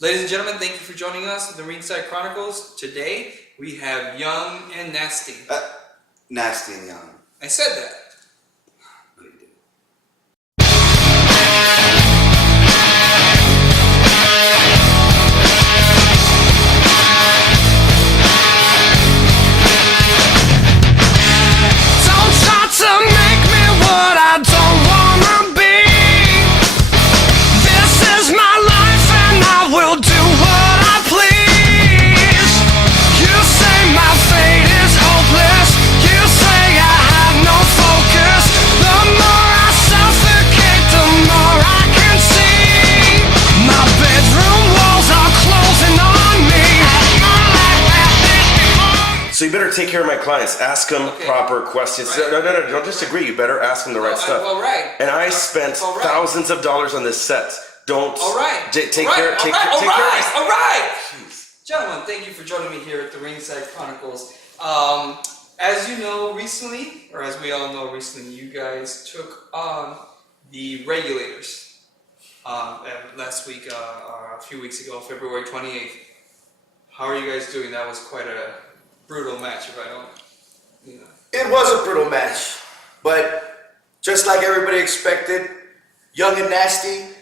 Ladies and gentlemen, thank you for joining us in the Ringside Chronicles. Today, we have Young and Nasty. Nasty and Young. I said that. So you better take care of my clients. Ask them proper questions. Right. No, don't disagree. You better ask them the right stuff. All right. And I spent thousands of dollars on this set. Don't. All right. Take care. Take care of my. All right. Gentlemen, thank you for joining me here at the Ringside Chronicles. As you know, recently, or as we all know recently, you guys took on the Regulators last week, or a few weeks ago, February 28th. How are you guys doing? That was quite a brutal match, if I don't, It was a brutal match, but just like everybody expected, Young and Nasty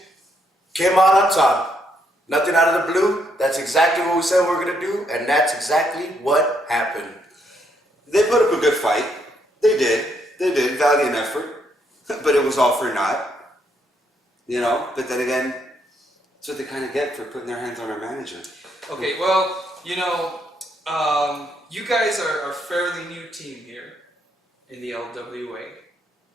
came out on top. Nothing out of the blue. That's exactly what we said we were going to do, and that's exactly what happened. They put up a good fight. They did. Valiant effort. But it was all for naught. But then again, that's what they kind of get for putting their hands on our manager. Okay, well, you guys are a fairly new team here in the LWA.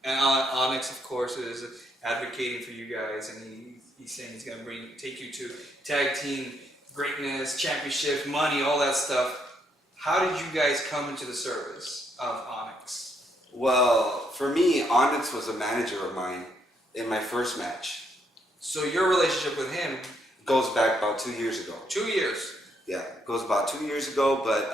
And Onyx, of course, is advocating for you guys, and he's saying he's going to take you to tag team greatness, championship, money, all that stuff. How did you guys come into the service of Onyx? Well, for me, Onyx was a manager of mine in my first match. So your relationship with him goes back about 2 years ago. 2 years? Yeah, goes about 2 years ago, but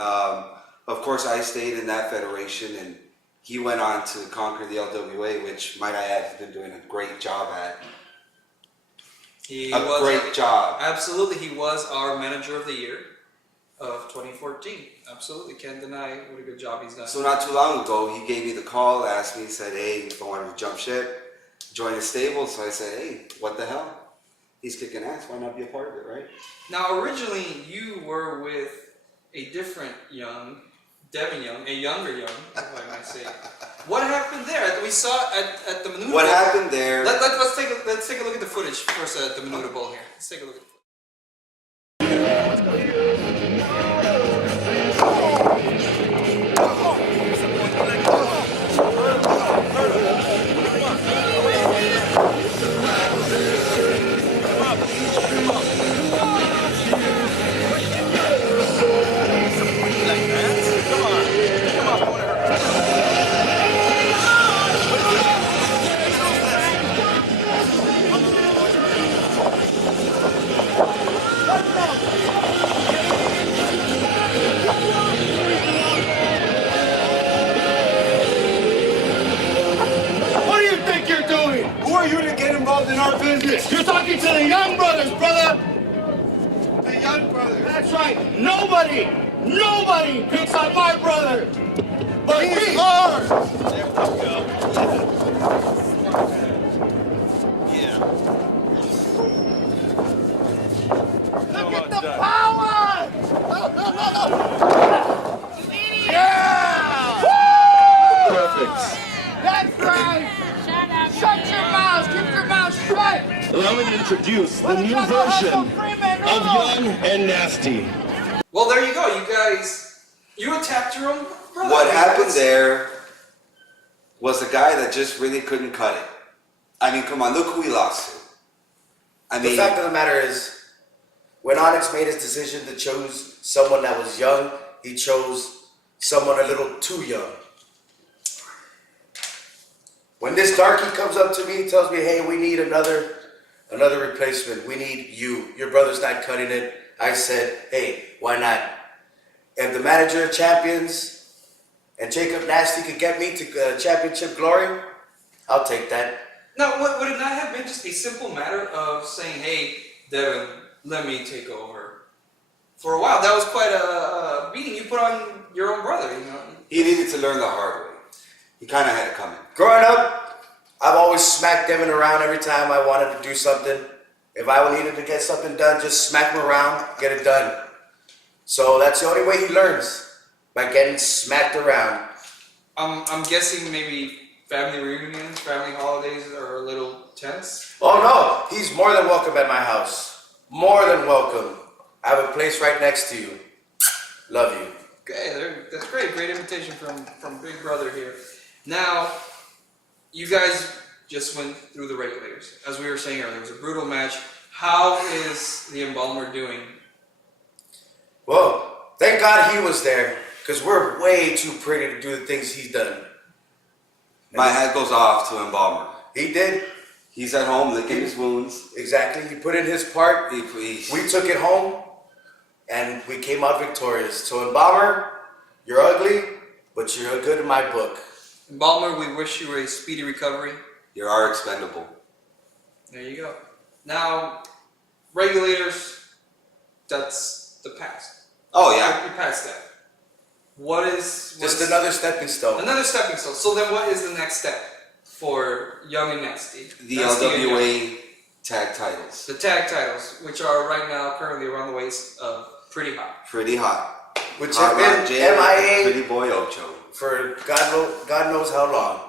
of course I stayed in that federation, and he went on to conquer the LWA, which, might I add, he's been doing a great job at. Great job. Absolutely, he was our manager of the year of 2014. Absolutely, can't deny what a good job he's done. So not too long ago, he gave me the call, asked me, said, hey, if I wanted to jump ship, join the stable. So I said, hey, what the hell? He's kicking ass, why not be a part of it, right? Now, originally, you were with a different Devin Young, a younger Young, if I might say. What happened there? We saw at the Menudo Bowl. What happened there? Let's take a look at the footage first at the Menudo Bowl here. Let's take a look at the footage. Disappoint me like, come on. Hurt him. Pick him up. I want to hit him again. Pick him up. You don't disappoint me like that. Come on. I want to hurt him. What is this? What the hell is this? Let's go. Who are you to get involved in our business? You're talking to the Young Brothers, brother! The Young Brothers. That's right. Nobody picks on my brother! But he's ours! There we go. Yeah. Come on, it's done. Power! No! Yeah! Perfect. That's right! Let me introduce the new version of Young and Nasty. Well, there you go. You attacked your own brother. What happened there was a guy that just really couldn't cut it. I mean, come on, look who he lost to. The fact of the matter is, when Onyx made his decision to choose someone that was young, he chose someone a little too young. When this darkie comes up to me and tells me, hey, we need another replacement. We need you. Your brother's not cutting it. I said, hey, why not? If the manager of champions and Jacob Nasty could get me to championship glory, I'll take that. Now, would it not have been just a simple matter of saying, hey, Devin, let me take over. For a while, that was quite a beating you put on your own brother, you know. He needed to learn the hard way. He kind of had it coming. Growing up, I've always smacked Devin around every time I wanted to do something. If I needed to get something done, just smack him around, get it done. So that's the only way he learns, by getting smacked around. I'm guessing maybe family reunions, family holidays are a little tense. Oh no, he's more than welcome at my house. More than welcome. I have a place right next to you. Love you. Okay, that's great. Great invitation from Big Brother here. Now, you guys just went through the regulators. As we were saying earlier, it was a brutal match. How is the embalmer doing? Well, thank God he was there, because we're way too pretty to do the things he's done. My hat goes off to Embalmer. He did. He's at home licking his wounds. Exactly. He put in his part. He We took it home, and we came out victorious. So, Embalmer, you're ugly, but you're good in my book. Embalmer, we wish you a speedy recovery. You are expendable. There you go. Now, regulators, that's the past. Oh yeah. You're past that. What is Just another stepping stone. another stepping stone? So then, what is the next step for Young and Nasty? The That's LWA tag titles. The tag titles, which are right now currently around the waist of Pretty Hot. Pretty hot. Which Hot Rod have been Jay and MIA Pretty Boy Ocho. for God knows how long.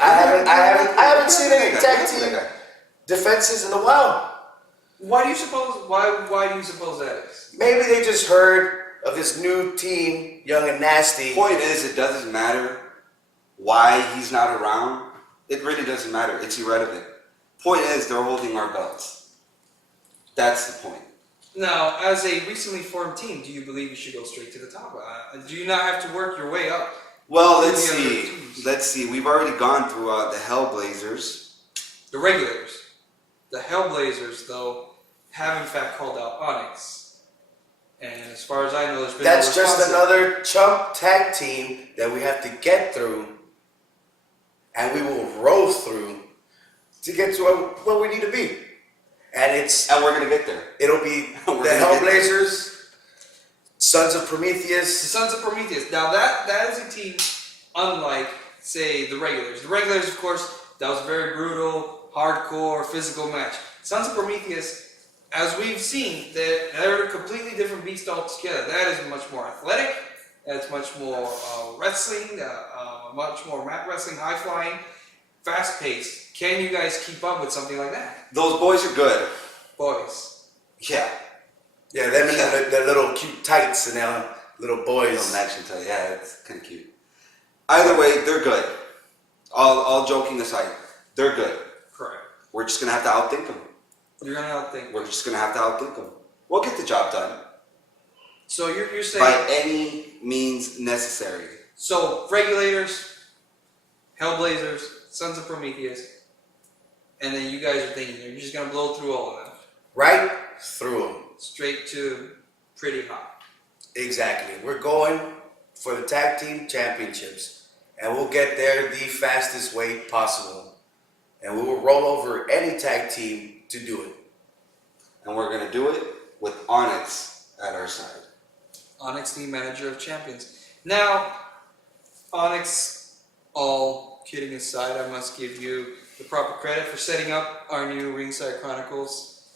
I haven't seen any tag team defenses in a while. Why do you suppose? Why do you suppose that is? Maybe they just heard of this new team, Young and Nasty. Point is, it doesn't matter why he's not around. It really doesn't matter. It's irrelevant. Point is, they're holding our belts. That's the point. Now, as a recently formed team, do you believe you should go straight to the top? Do you not have to work your way up? Well, let's Any other see. teams? Let's see. We've already gone through the Hellblazers. The regulators. The Hellblazers, though, have in fact called out Onyx. And as far as I know, there's been That's no just response. another chump tag team that we have to get through, and we will roll through to get to where we need to be. And And we're going to get there. it'll be We're the gonna get there. Hellblazers, Sons of The Prometheus. Sons of Prometheus. Now that is a team unlike, say, the regulars. The regulars, of course, that was a very brutal, hardcore, physical match. Sons of Prometheus, as we've seen, they're a completely different beast altogether. That is much more athletic. That's much more wrestling, much more mat wrestling, high flying, fast paced. Can you guys keep up with something like that, Those boys are good. boys? Yeah. Yeah, them and their little cute tights and their little boys. Little match and tell you, yeah, it's kind of cute. Either way, they're good. All joking aside, they're good. Correct. We're just going to have to outthink them. You're gonna outthink. We're just going to have to outthink them. We'll get the job done So you're saying by any means necessary. so regulators, Hellblazers, Sons of Prometheus, and then you guys are thinking you're just gonna blow through all of them Right through them. straight to Pretty Hot. Exactly. We're going for the tag team championships, and we'll get there the fastest way possible. And we will roll over any tag team to do it. And we're going to do it with Onyx at our side. Onyx, the manager of champions. Now, Onyx, all kidding aside, I must give you the proper credit for setting up our new Ringside Chronicles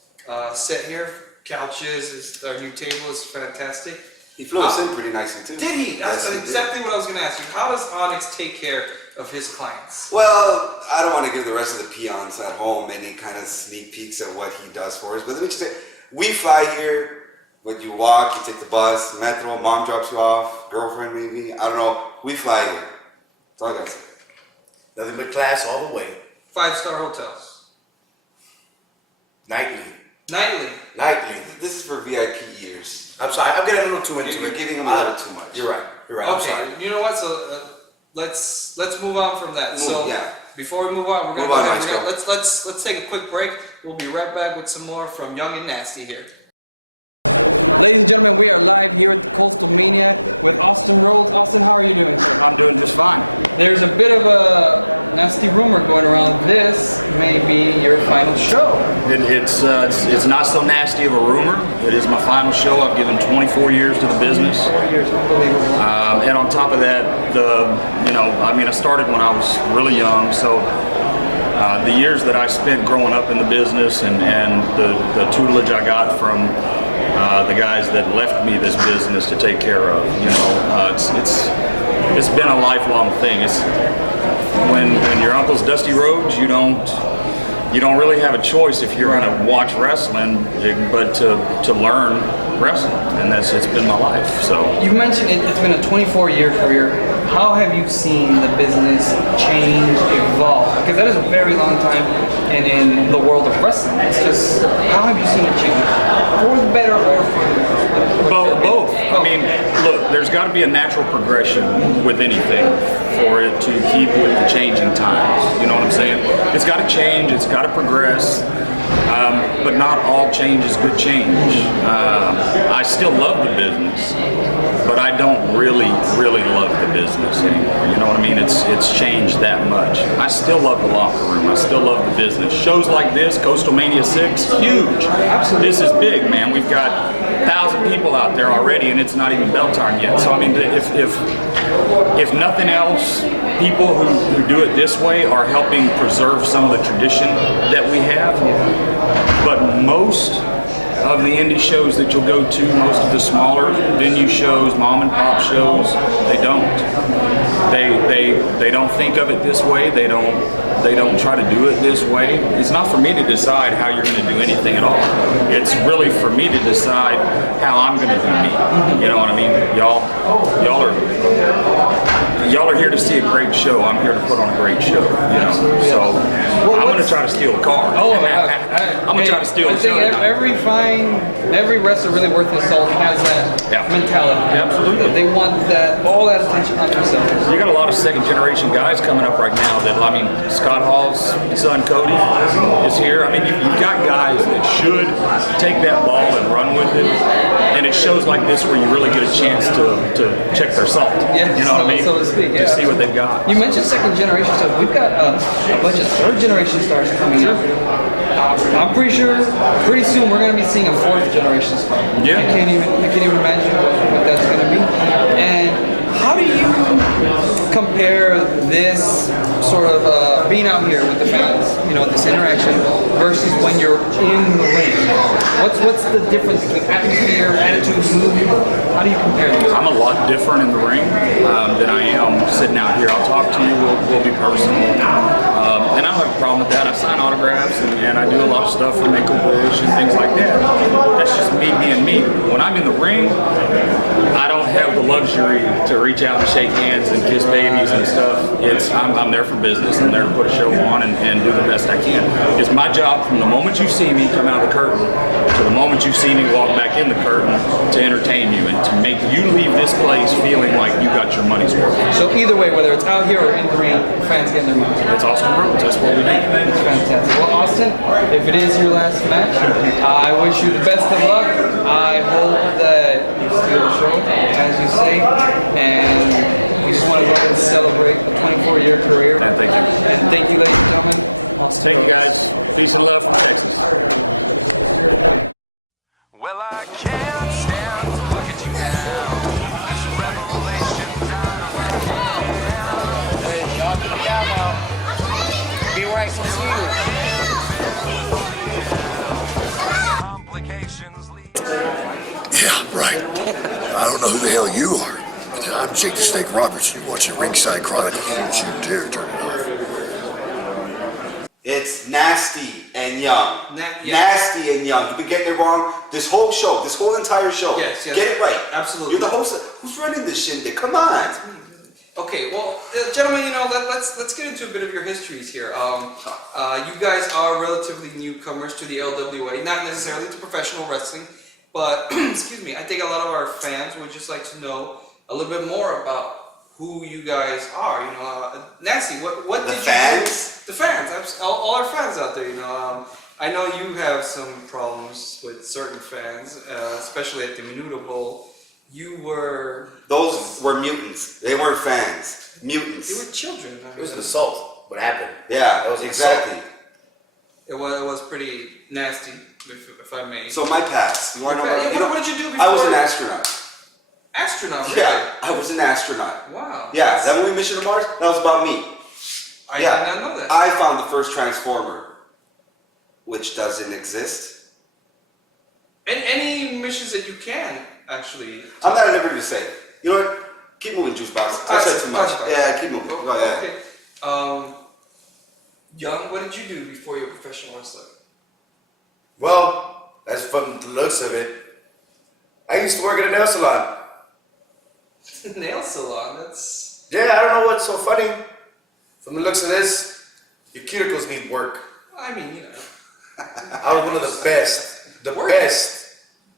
set here. Couches, our new table is fantastic. He flew us in pretty nicely too. Did he? That's Yes, he did. exactly what I was going to ask you. How does Onyx take care of his clients? Well, I don't want to give the rest of the peons at home any kind of sneak peeks at what he does for us, but let me just say, we fly here, when you walk, you take the bus, metro, mom drops you off, girlfriend maybe, I don't know, we fly here. That's all I gotta say. Nothing but class all the way. 5-star hotels. Nightly. Nightly. Nightly. This is for VIP years. I'm sorry, I'm getting a little too into You're it. giving him a little too much. You're right. You're right. I'm Okay, sorry. you know what? So let's move on from that. So yeah. before we move on, we're Move gonna on, go ahead and Maestro. let's take a quick break. We'll be right back with some more from Young and Nasty here. Ladies and gentlemen, we are live here at the Coastal Mania with Austin Rhodes. Austin, how are you doing, sir? I'm doing just fine. There's a bit of a nasty rumor going around. This may be your final show. It's not so nasty of a rumor. It is my final show. I've given 24 years to the business. 4 years, unbelievable. And on top of that, I started when I was really young, so the years that I spent growing up in the business and the tutelage I got from the guys that left me this business to take care of, it's been a lifelong thing. It's when your uncle's Dusty Rhodes, you don't really have a choice if you're going to watch wrestling, but to learn wrestling, and it's been my life. So You mentioned it's been a 24-year career. How have you seen the business change, evolve? Because that is a very long time, and in the world of wrestling, it's just how have you seen it change, for the better or for the worse? both. I mean, look, there's got to be a natural progression with anything for it to keep with the changing times. You know what I'm saying? It's got to change. It's got to progress. But not all change is good change. I still love the business, but I don't really love the business anymore. You know what I mean? It's changed that much. I still love the locker room. I still love the business. Shows like this, Coastal Mania 6, huge. Absolutely. This is big, man. We've got 1,000 people out there already, and it's not even bell time yet. So I mean, if nothing else, people who do it this way are helping preserve some of the tradition that we have. But most of the indie shows that you'll go to, most of the smaller venue shows, mom and pop shows, they don't. They don't think of it this way. They don't try to do it this way. It's not for me to decide how you're going to do anything at all. It's really for me to decide how I'm going to do me. You know what I mean? Y'all are here to see a great show. I'm here to put on a great show. You know, so I'm going to try to steal a car. Oh, I'm going to try to steal I a think show. every wrestler really worth his salt has that mentality. Absolutely. They want all that attention on themselves. You got a lot of second generation guys coming up right now that, I mean, Scott Hall's son Cody is here. I mean, you've got guys that should take that ball and run with it, and it shows like this where you really get a chance to check their salt. Yeah, you know what I mean? So to speak, to see what they've got. You mentioned second generation stuff. We've got a bunch of third generation stars coming up. I'm pretty sure pretty soon we're going to be seeing a fourth generation star. Yeah. I can't even imagine what that's going to be. And how do you compare this sort of being out here with the fans, this interaction, versus when you're in the ring? What's the difference between atmosphere, attitude, mood? How do you compare these? I'm a lot different in the ring than I am sitting out here. I'll talk to you. We'll be personal. And I don't have a problem with that. I sign autographs and I do a lot of stuff for Make-A-Wish and things like that. That's just me being me. When I'm in the ring, I don't have the luxury to reach out and shake hands and kiss babies and stuff. I'm there for business. I'm there to put a show on and do the best I can. It's my job from the moment you see me come out of the curtain to the moment you see me walk back in the curtain to entertain you and to make you leave this place feeling like you got your money's worth. So either way, whether it's out here or in the ring, fans getting their money. It's Austin Rhodes. That's what we do. It's fantastic. Well, Austin, if it is your last match, I wish you the best of luck. I hope that you steal the show, as you say, and we just want to go ahead and celebrate a 24-year career. And thank you. And thank you, ladies and gentlemen. Austin Thank you, Rhodes. guys. Peace and love from Texas. Well, I can't stand to look at you now. This revelation's out of hand. Hey, y'all keep it down now. Be where I can see you. Complications lead. Yeah, right. I don't know who the hell you are. But I'm Jake the Snake Roberts. You're watching Ringside Chronicles. Don't you dare turn it off. It's nasty and young. Yeah. Nasty and young. You've been getting it wrong this whole show, this whole entire show. Yes. Get it right. Absolutely. You're the host. Who's running this shindig? Come on. Okay, well, gentlemen, let's get into a bit of your histories here. You guys are relatively newcomers to the LWA, not necessarily to professional wrestling, but excuse me, I think a lot of our fans would just like to know a little bit more about who you guys are. Nancy, what The did fans? You do? The fans, all our fans out there. I know you have some problems with certain fans, especially at the Menudo Bowl. Those were mutants. They weren't fans. Mutants. You were children. It was an assault. what happened. Yeah, That was exactly. It was pretty nasty, if I may. So my past. You want to know Okay, about? what did you do before? I was an astronaut. Astronaut, really? Yeah, I was an astronaut. Wow. Yeah, that movie Mission to Mars. That was about me. I did not know that. I found the first transformer, which doesn't exist. And any missions that you can, actually. I'm not at liberty to say. You know what? Keep moving, Juice Box. I said too much. Classified. Yeah, keep moving. Go ahead. Okay. Young, what did you do before you were a professional wrestler? Well, as from the looks of it, I used to work at a nail salon. Nail salon, that's... Yeah, I don't know what's so funny. From the looks of this, your cuticles need work. I mean, you know. I was one of the best. The Work. best.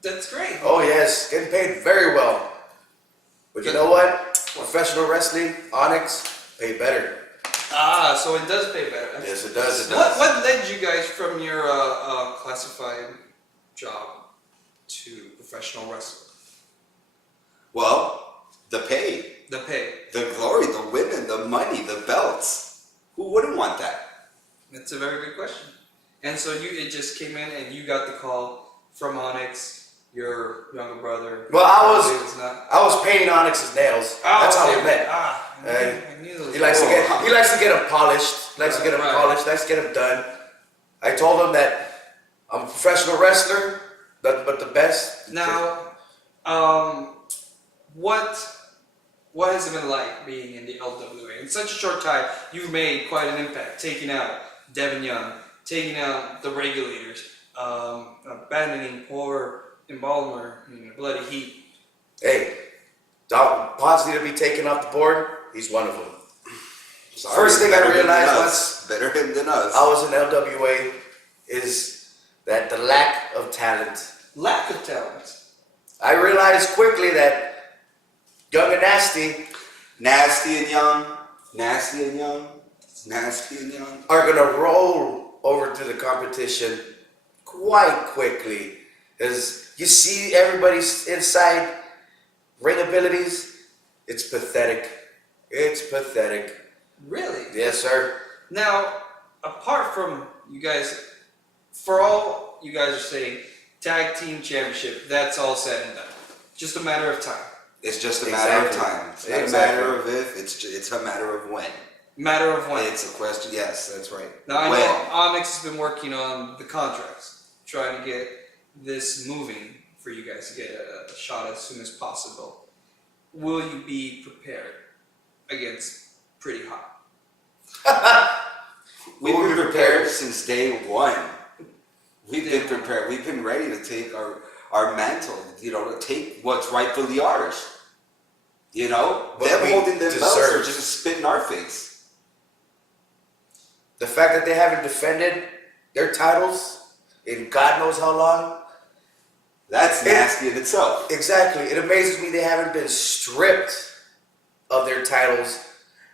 That's great. Oh yes, getting paid very well. But you know what? Professional wrestling, Onyx, pay better. Ah, so it does pay better. Yes, it does. It What, does. what led you guys from your classified job to professional wrestling? Well, the pay, The pay. the glory, the women, the money, the belts. Who wouldn't want that? That's a very good question. And so it just came in and you got the call from Onyx, your younger brother. Well, not. I was painting Onyx's nails. That's how we met. I knew those He likes to get them polished. Likes to get them Right. polished. Likes to get them done. I told him that I'm a professional wrestler, but the best. Now, what has it been like being in the LWA? In such a short time, you've made quite an impact, taking out Devin Young, taking out the regulators, abandoning poor Embalmer in Bloody Heat. Hey, Pods need to be taken off the board. He's one of them. Sorry, First thing I better him than realized us. Better him than us. I was in LWA is that the lack of talent. Lack of talent. I realized quickly that Young and Nasty Nasty and young, nasty and young, nasty and young. are gonna roll over to the competition quite quickly. As you see everybody's inside ring abilities, it's pathetic. It's pathetic. Really? Yes, sir. Now, apart from you guys, for all you guys are saying, tag team championship, that's all said and done. Just a matter of time. It's just a matter of Exactly. time. It's not a Exactly. matter of if. It's a matter of when. Matter of when. It's a question. Yes, that's right. Now I when? know Onyx has been working on the contracts, trying to get this moving for you guys to get a shot as soon as possible. Will you be prepared against Pretty Hot? We've been prepared since day one. We've been prepared. We've been ready to take our mantle, to take what's rightfully ours. What Them we holding their belts deserve. or just spit in our face. The fact that they haven't defended their titles in God knows how long. That's nasty in itself. Exactly. It amazes me they haven't been stripped of their titles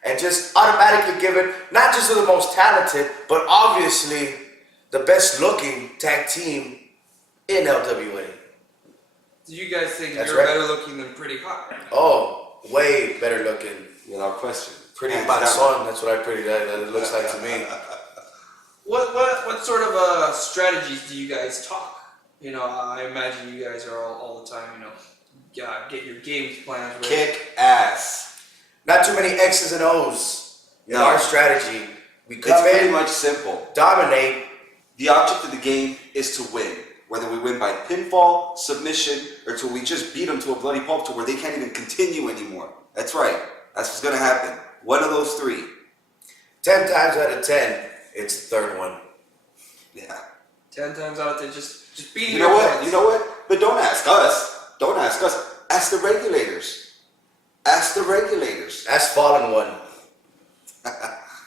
and just automatically given, not just to the most talented, but obviously the best looking tag team in LWA. Do you guys think That's you're right. better looking than Pretty Hot? Oh, way better looking. Without question. Pretty Hands down. Panson, that's what that looks like to me. What sort of strategies do you guys talk? I imagine you guys are all the time, get your games planned ready. Kick ass. Not too many X's and O's in No. our strategy. We It's come pretty in, much simple. dominate. The object of the game is to win. Whether we win by pinfall, submission, or till we just beat them to a bloody pulp to where they can't even continue anymore. That's right. That's what's going to happen. One of those three. 10 times out of 10, it's the third one. Yeah. 10 times out of 10, just beating You know your what? opponents. You know what? But don't ask us. Don't ask us. Ask the regulators. Ask the regulators. That's fallen one.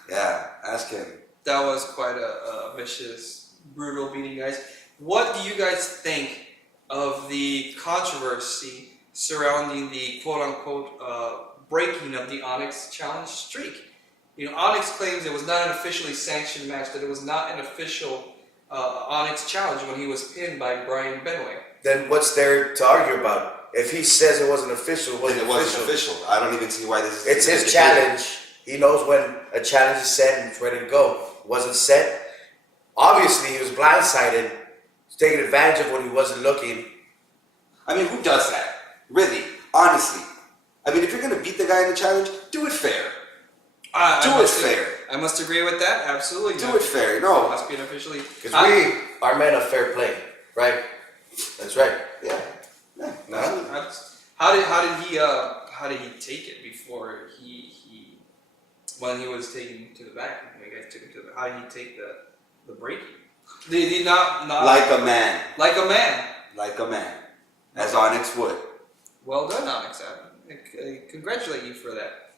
Yeah. Ask him. That was quite a vicious, brutal beating, guys. What do you guys think of the controversy surrounding the quote-unquote breaking of the Onyx Challenge streak? Onyx claims it was not an officially sanctioned match, that it was not an official Onyx Challenge when he was pinned by Brian Benway. Then what's there to argue about? If he says it wasn't official, Then it wasn't official. I don't even see why this is. It's his challenge. He knows when a challenge is set and it's ready to go. It wasn't set. Obviously, he was blindsided. He's taking advantage of when he wasn't looking. I mean, who does that? Really? Honestly. I mean, if you're going to beat the guy in the challenge, do it fair. Do it fair. I must agree with that. Absolutely. Do it fair. No. It must be officially. Because we are men of fair play, right? That's right. Yeah. How did he take it before when he was taken to the back? When you guys took him to the, how did he take the breaking? Did he not like a man. Like a man. Like a man. As Onyx would. Well done, Onyx. I congratulate you for that.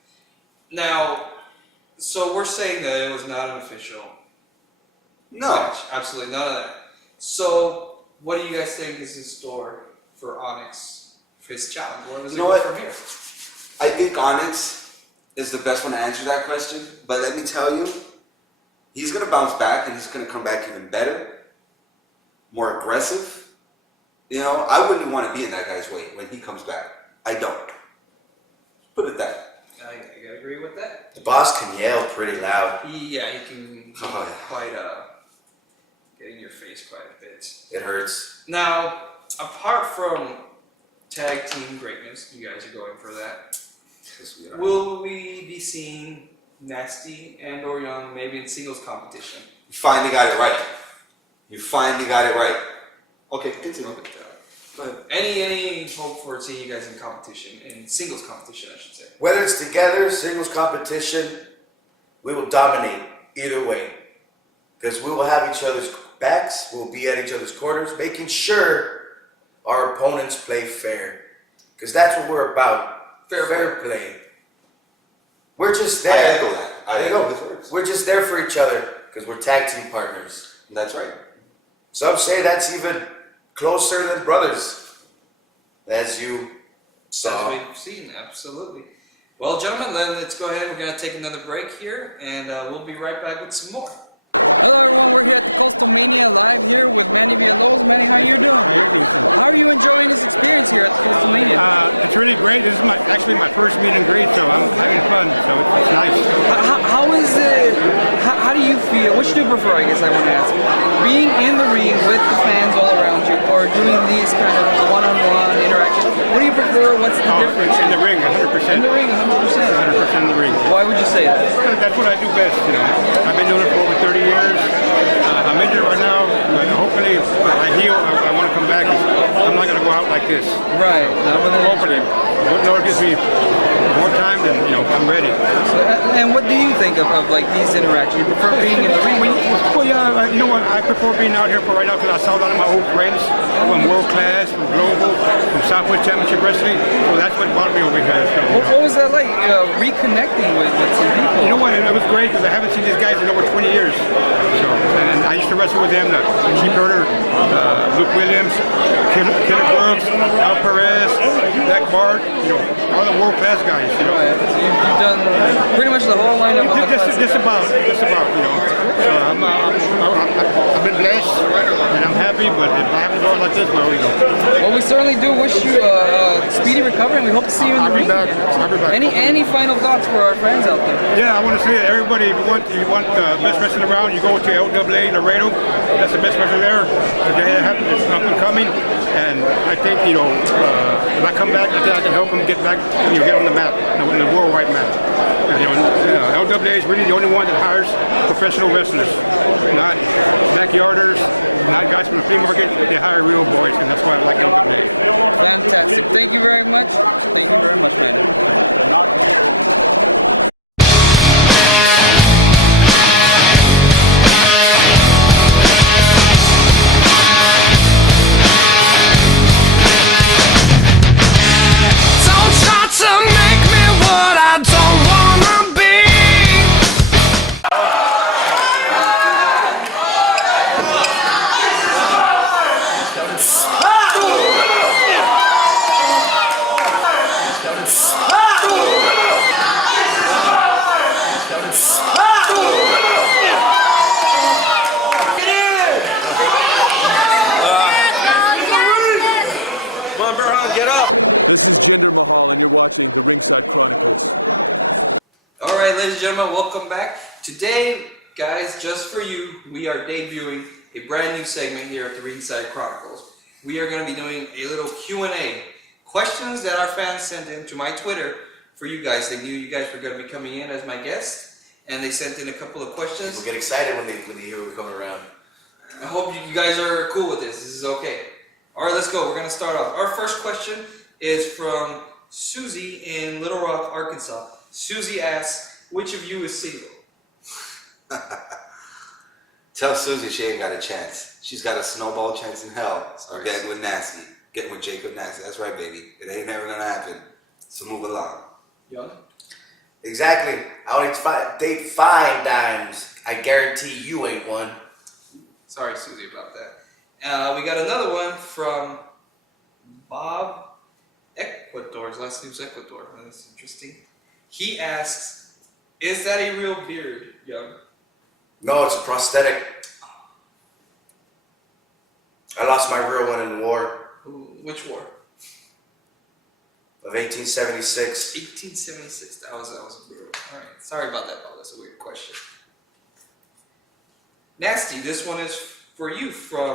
Now, so we're saying that it was not an official No. match. Absolutely none of that. So, what do you guys think is in store for Onyx for his challenge? Where does it go from here? I think Onyx is the best one to answer that question. But let me tell you, he's going to bounce back and he's going to come back even better, more aggressive. You know, I wouldn't want to be in that guy's way when he comes back. I don't. Put it that. I agree with that. The boss can yell pretty loud. He can quite get in your face quite a bit. It hurts. Now, apart from tag team greatness, you guys are going for that. Yes, we are. Will we be seeing Nasty and or Young maybe in singles competition? You finally got it right. You finally got it right. Okay, continue. Go ahead. Any hope for seeing you guys in competition, in singles competition, I should say? Whether it's together, singles competition, we will dominate either way. Because we will have each other's backs, we'll be at each other's corners, making sure our opponents play fair. Because that's what we're about. Fair play. We're just I there. echo that. I There you echo go. his words. We're just there for each other because we're tag team partners. That's right. Some say that's even closer than brothers, as you saw. As we've seen, absolutely. Well, gentlemen, then let's go ahead. We're going to take another break here, and we'll be right back with some more. Hello everyone, we're here at the Coastal Mania live here with Manny Villalobos. Manny, how you doing? How are you enjoying this experience here at the Coastal Mania? It's really great. This is actually my first meet and greet, so I'm having fun. So it's nice. How is it? How do you feel? Which do you prefer? I guess I want to ask. Being in the ring with the fans all around you, or doing these kind of one-on-one interactions? What do you prefer? What's the difference? In the ring, 100%. In the ring, 100%. 100% in the ring. Why would you say that? That's what I do best. You know, I've been doing it for over 30 years. I'm injured right now, but hopefully I heal. I want to come back. I'm not going to go out like this. Right. Hopefully, Lord gives me more time, then I'm ready. And what do you think of like these interactions? You prefer being in the ring? Well, yeah, you know what? I prefer being out here for right now because I saw a lot of my old friends from World Class, from Global, from Southwest Championship Wrestling. So that's what brought me over here. So, what was that like? Reconnecting with some people? You know what? It was great because I haven't seen these guys in over 20 years. So, and I used to wrestle with them, the Chief Herder, Luke Williams, Killer Brooks, Al Perez, Zach Bart, all the World Class guys. Right. So you've done pretty much the whole lineup of the classic. Just about. So I've been blessed and I'm happy, but if I have to go out like this, well, Well, we certainly do wish you a speedy recovery, and we hope to see you in the ring. I'll be back. Any final thoughts for our friends out there? Yeah, I want to say that everybody, if you want the best wrestling around, you go to LAA Laredo. That's the best wrestling there. It's up and coming, and I think if I come back, I think I can help them get back, get on the map, on the worldwide map. LAA is really the only one that hires professional wrestlers, not backyarders, not guys from the flea market. They hire real boys, and that's why I like LAA. Fantastic. Thank you very much. Thank you very much, man. Come on, Burhan, get up. This is Jinder Mahal, and you're watching the Ringside Chronicles. All right, ladies and gentlemen, welcome back. Today, guys, just for you, we are debuting a brand new segment here at the Ringside Chronicles. We are going to be doing a little Q&A. Questions that our fans sent in to my Twitter for you guys. They knew you guys were going to be coming in as my guests, and they sent in a couple of questions. People get excited when they hear we're coming around. I hope you guys are cool with this. This is okay. All right, let's go. We're going to start off. Our first question is from Susie in Little Rock, Arkansas. Susie asks, which of you is single? Tell Susie she ain't got a chance. She's got a snowball chance in hell of getting with Nasty. Getting with Jacob Nasty. That's right, baby. It ain't never gonna happen. So move along. Young? Exactly. I only date 5 dimes. I guarantee you ain't one. Sorry, Susie, about that. We got another one from Bob Ecuador. His last name's Ecuador. That's interesting. He asks, is that a real beard, Young? No, it's a prosthetic. I lost my real one in the war Which war? of 1876. 1876. That was brutal. All right. Sorry about that, Bob. That's a weird question. Nasty. This one is for you from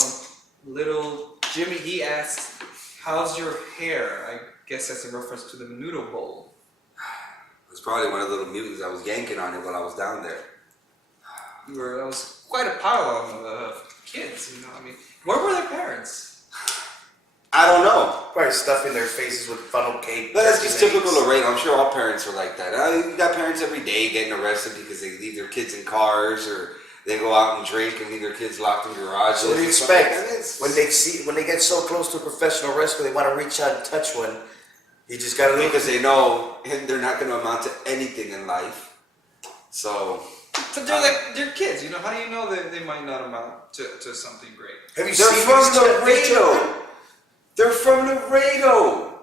Little Jimmy. He asks, how's your hair? I guess that's a reference to the noodle bowl. It was probably one of the little mutants that was yanking on it while I was down there. That was quite a pile of kids, you know. I mean, where were their parents? I don't know. Probably stuffing their faces with funnel cake. But that's just typical Laredo. I'm sure all parents are like that. You got parents every day getting arrested because they leave their kids in cars or they go out and drink and leave their kids locked in garages. So what do you expect? When they get so close to a professional wrestler, they want to reach out and touch one. You just gotta because they know they're not going to amount to anything in life. So. But they're kids, you know. How do you know that they might not amount to something great? Have you They're seen from these Laredo. They're from Laredo.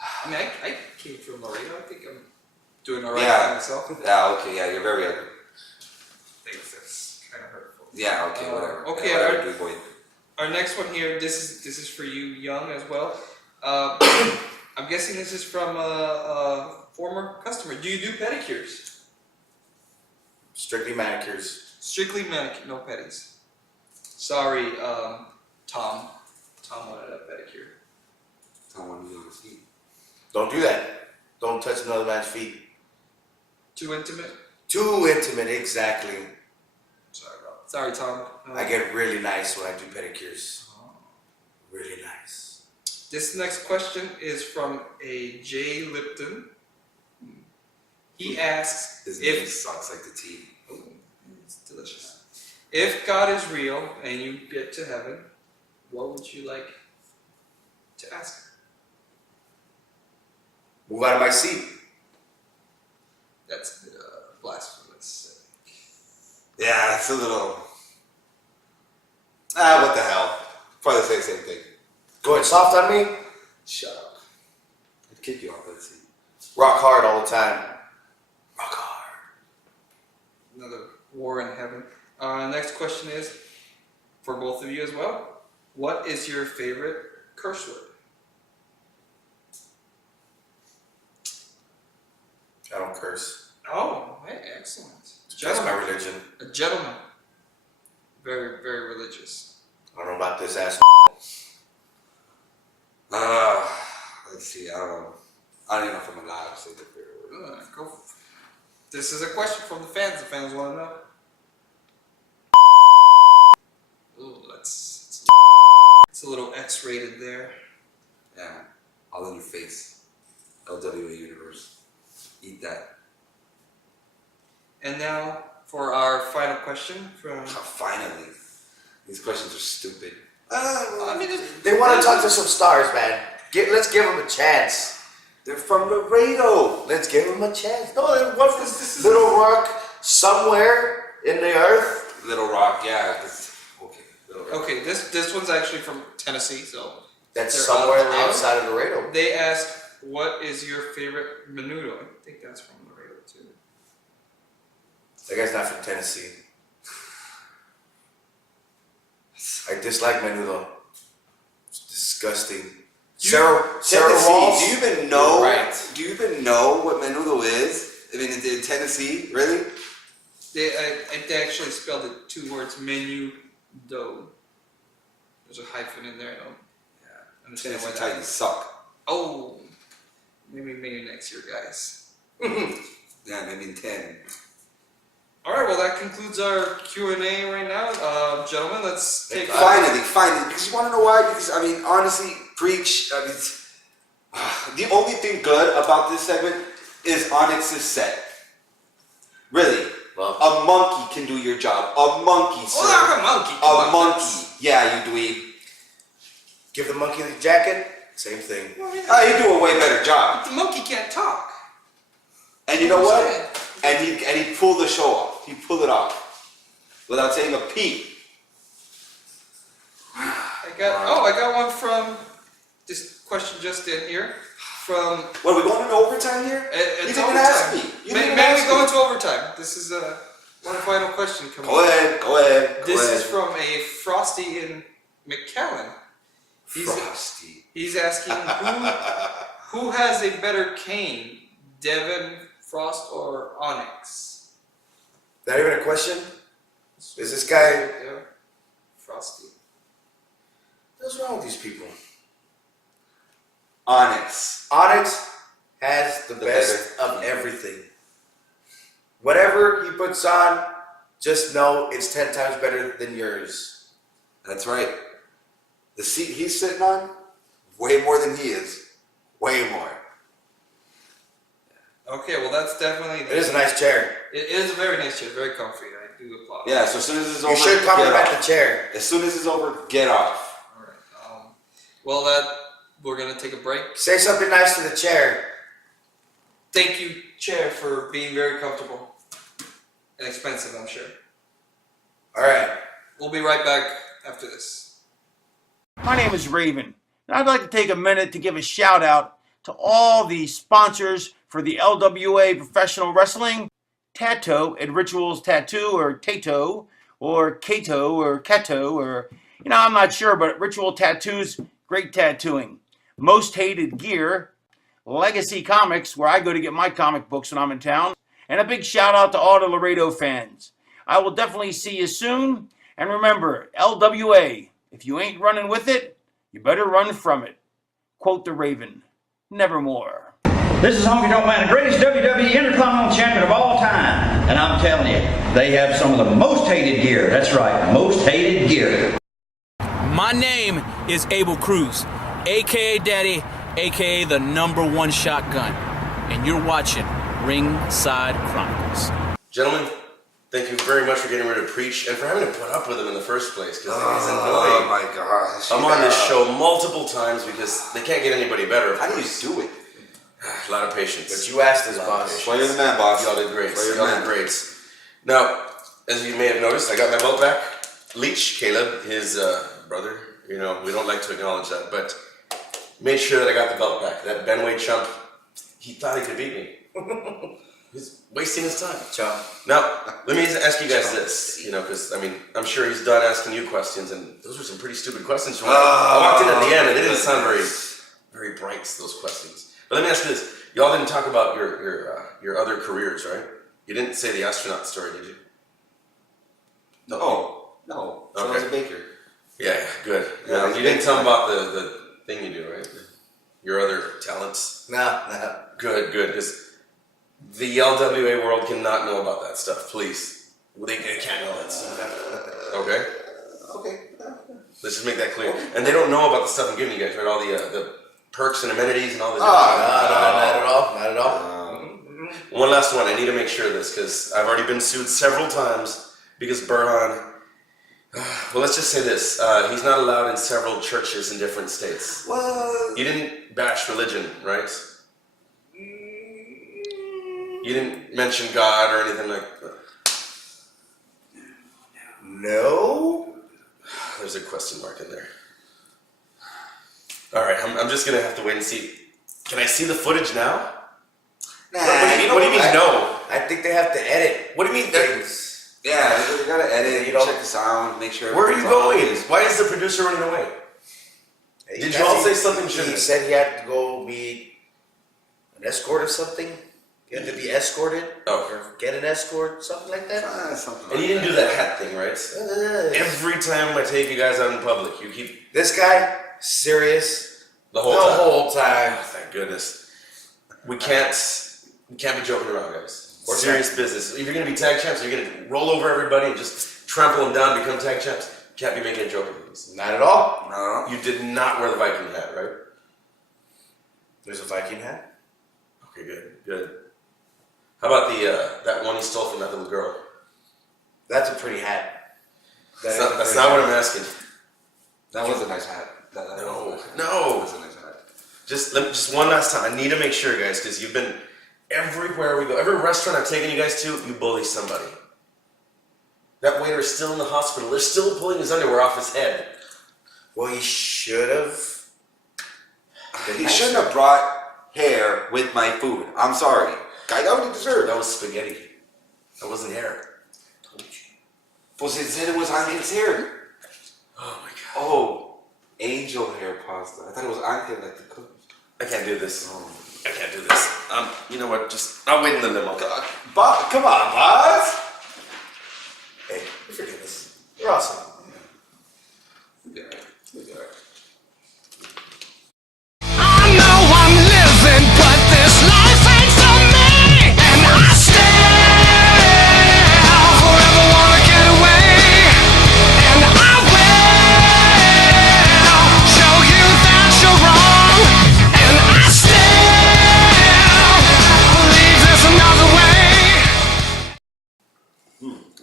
I mean, I came from Laredo. I think I'm doing all right by myself. Yeah. Okay. Yeah. You're very ugly. Thanks. That's kind of hurtful. Yeah. Okay. Whatever. Okay. Yeah, whatever, good boy. Our next one here. This is for you, Young, as well. I'm guessing this is from a former customer. Do you do pedicures? Strictly manicures. Strictly manicure, no pedis. Sorry, Tom. Tom wanted a pedicure. Tom wanted to be on his feet. Don't do that. Don't touch another man's feet. Too intimate? Too intimate, exactly. Sorry, Tom. I get really nice when I do pedicures. Really nice. This next question is from a Jay Lipton. He asks his name sucks like the tea. Oh, it's delicious. If God is real and you get to heaven, what would you like to ask? Move out of my seat. That's blasphemous. Yeah, it's a little. What the hell? Probably say the same thing. Going soft on me? Shut up. I'd kick you off that seat. Rock hard all the time. Rock hard. Another war in heaven. Next question is for both of you as well. What is your favorite curse word? I don't curse. Oh, hey, excellent. That's my religion. A gentleman. Very, very religious. I don't know about this ass. Let's see. I don't know. I don't even know if I'm allowed to say the favorite word. Go. This is a question from the fans. The fans want to know. Ooh, that's a little X-rated there. Yeah, all in your face. LWA universe. Eat that. And now for our final question from. Finally, these questions are stupid. They want to talk to some stars, man. Let's give them a chance. They're from Laredo. Let's give them a chance. No, they're one from Little Rock, somewhere in the earth. Little Rock, yeah. Okay. Little Rock. Okay, this one's actually from Tennessee, so. That's they're somewhere Laredo. outside of Laredo. They asked, what is your favorite menudo? I think that's from Laredo too. That guy's not from Tennessee. I dislike menudo. It's disgusting. Sarah Tennessee, Walsh. do you even know? Right. Do you even know what menudo is? I mean, in Tennessee, really? They actually spelled it 2 words, menu dough. There's a hyphen in there. Oh, yeah. Understand Tennessee why that- Titans suck. Oh, maybe next year, guys. Yeah, maybe in 10. All right, well that concludes our Q&A right now, gentlemen. Let's take. Finally. Because you want to know why? Because I mean, honestly, preach. I mean, the only thing good about this segment is Onyx's set. Really, Well, a monkey can do your job. A monkey, sir. Oh, a monkey. A monkey. Yeah, you dweeb. give the monkey the jacket. Same thing. You do a way better job. The monkey can't talk. And you know what? And he pulled the show off. He pulled it off without saying a peep. I got one from this question just in here. From What, are we going into overtime here? it's You didn't ask me. You May didn't we ask go me. into overtime? This is one final question coming. Go ahead. This is from a Frosty in McKellen. Frosty. He's asking who has a better cane, Devin, Frost, or Onyx? Not even a question? Is this guy... Yeah. Frosty. What's wrong with these people? Onyx. Onyx has the best of everything. Whatever he puts on, just know it's 10 times better than yours. That's right. The seat he's sitting on, way more than he is. Way more. Okay, well that's definitely. It is a nice chair. It is a very nice chair, very comfy. I do applaud. Yeah, so as soon as it's over, You should get compliment off. the chair. As soon as it's over, get off. All right. Well, we're gonna take a break. Say something nice to the chair. Thank you, chair, for being very comfortable and expensive, I'm sure. All right. We'll be right back after this. My name is Raven, and I'd like to take a minute to give a shout out to all the sponsors for the LWA Professional Wrestling, Tato at Rituals Tattoo, or Tato, or Kato, or Kato, or, I'm not sure, but Ritual Tattoos, great tattooing. Most Hated Gear, Legacy Comics, where I go to get my comic books when I'm in town, and a big shout out to all the Laredo fans. I will definitely see you soon, and remember, LWA, if you ain't running with it, you better run from it. Quote the Raven, nevermore. This is Honky Tonk Man, the greatest WWE Intercontinental Champion of all time. And I'm telling you, they have some of the most hated gear. That's right, most hated gear. My name is Abel Cruz, aka Daddy, aka the #1 shotgun. And you're watching Ringside Chronicles. Gentlemen, thank you very much for getting rid of Preach and for having to put up with him in the first place, because he's Oh annoying. my gosh. I'm on this show multiple times because they can't get anybody better. How do you do it? A lot of patience. But you asked this, boss. Play the man, boss. Y'all did great. Play your Y'all man. did great. Now, as you may have noticed, I got my belt back. Leech, Caleb, his brother, we don't like to acknowledge that, but made sure that I got the belt back. That Benway chump, he thought he could beat me. He's wasting his time. Chump. Now, let me ask you guys this, because, I'm sure he's done asking you questions, and those were some pretty stupid questions. I walked in at the end, and it didn't sound very, very bright, those questions. But let me ask you this. Y'all didn't talk about your other careers, right? You didn't say the astronaut story, did you? No. Okay. Charles Baker. Yeah, good. Yeah, You didn't tell him about the thing you do, right? Your other talents. No. Good, because the LWA world cannot know about that stuff, please. They can't know that stuff. Okay? Okay. Let's just make that clear. And they don't know about the stuff I'm giving you guys, right? All the perks and amenities and all the No, not at all. Not at all. One last one. I need to make sure of this, because I've already been sued several times because Burhan, well, let's just say this. He's not allowed in several churches in different states. What? You didn't bash religion, right? You didn't mention God or anything like that. No. There's a question mark in there. All right, I'm just gonna have to wait and see. Can I see the footage now? Nah, What do you mean no? I think they have to edit. What do you mean? Things. Yeah, they gotta edit, You know- check the sound, make sure. Where are you everything's all going? okay. Why is the producer running away? Did you all say something? He said he had to go be an escort or something. You have to be escorted Oh. or get an escort, something like that. Something And you didn't do that hat thing, right? Every time I take you guys out in public, you keep This guy serious the whole time. Oh, thank goodness. We can't be joking around, guys. Serious business. If you're gonna be tag champs, you're gonna roll over everybody and just trample them down, become tag champs. Can't be making a joke of this. Not at all. No. You did not wear the Viking hat, right? There's a Viking hat. Okay, good. How about the that one you stole from that little girl? That's a pretty hat. That's not what I'm asking. That was a nice hat. That No. was a nice hat. Just one last time. I need to make sure, guys, because you've been everywhere we go. Every restaurant I've taken you guys to, you bully somebody. That waiter is still in the hospital. They're still pulling his underwear off his head. Well, he should have. He shouldn't have brought hair with my food. I'm sorry. I got what he deserved. That was spaghetti. That wasn't hair. Well, they said it was Angel's hair. Oh my god. Oh, angel hair pasta. I thought it was Angel like the cook. I can't do this. I can't do this. You know what? I'm waiting in the limo. Come on, boss. Hey, you forgive us. You're awesome. Yeah, yeah.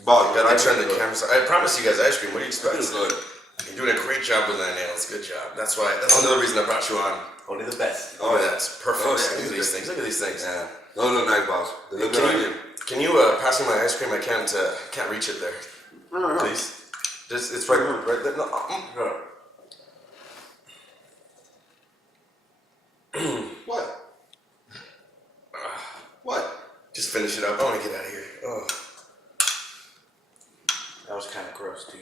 Bob, I turned the camera. I promised you guys ice cream. What do you expect? Good. You're doing a great job with that nails. Good job. That's another reason I brought you on. Only the best. Oh, that's perfect. Oh, yeah, Look at these things. Look at these things. Yeah. Those look nice, boss. They look good on you. Can you pass me my ice cream? I can't reach it there. No. Please. It's right there. No. What? What? Just finish it up. I want to get out of here. Oh. That was kind of gross, dude.